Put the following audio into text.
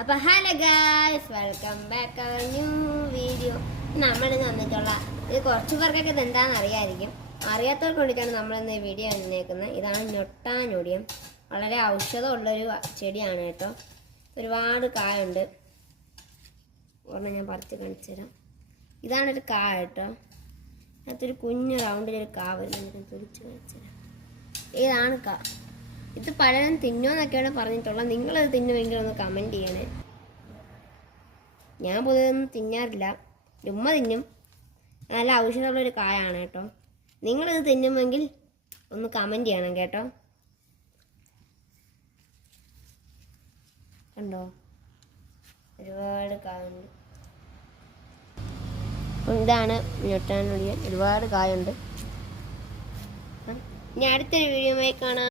അപ്പോൾ hello guys, welcome back our new video. നമ്മളിന്ന് വന്നിട്ടുള്ള ഇത് കുറച്ച് പേർക്കൊക്കെ ഇത് എന്താണെന്ന് അറിയാമായിരിക്കും. അറിയാത്തവർക്ക് വേണ്ടിയിട്ടാണ് നമ്മളിന്ന് ഈ വീഡിയോ വന്നേക്കുന്നത്. ഇതാണ് ഞൊട്ടാനൊടിയം. വളരെ ഔഷധമുള്ളൊരു ചെടിയാണ് കേട്ടോ. ഒരുപാട് കായുണ്ട്. ഒരെണ്ണം ഞാൻ പറിച്ച് കാണിച്ചു തരാം. ഇതാണൊരു കായ കേട്ടോ. അതിനകത്തൊരു കുഞ്ഞു റൗണ്ടിലൊരു കാ വരുന്നത് തുരിച്ച് കാണിച്ചു തരാം. ഇതാണ് കാ. ഇത് പലരും തിന്നുമെന്നൊക്കെയാണ് പറഞ്ഞിട്ടുള്ളത്. നിങ്ങളത് തിന്നുമെങ്കിൽ ഒന്ന് കമൻറ്റ് ചെയ്യണേ. ഞാൻ പൊതുവെയൊന്നും തിന്നാറില്ല, ഉമ്മ തിന്നും. നല്ല ഔഷധമുള്ളൊരു കായാണ് കേട്ടോ. നിങ്ങളിത് തിന്നുമെങ്കിൽ ഒന്ന് കമൻറ്റ് ചെയ്യണം കേട്ടോ. കണ്ടോ, ഒരുപാട് കായുണ്ട്. ഇതാണ് ഞൊട്ടാനൊടിയൻ. ഒരുപാട് കായുണ്ട്. ഇനി അടുത്തൊരു വീഡിയോയുമായി കാണാം.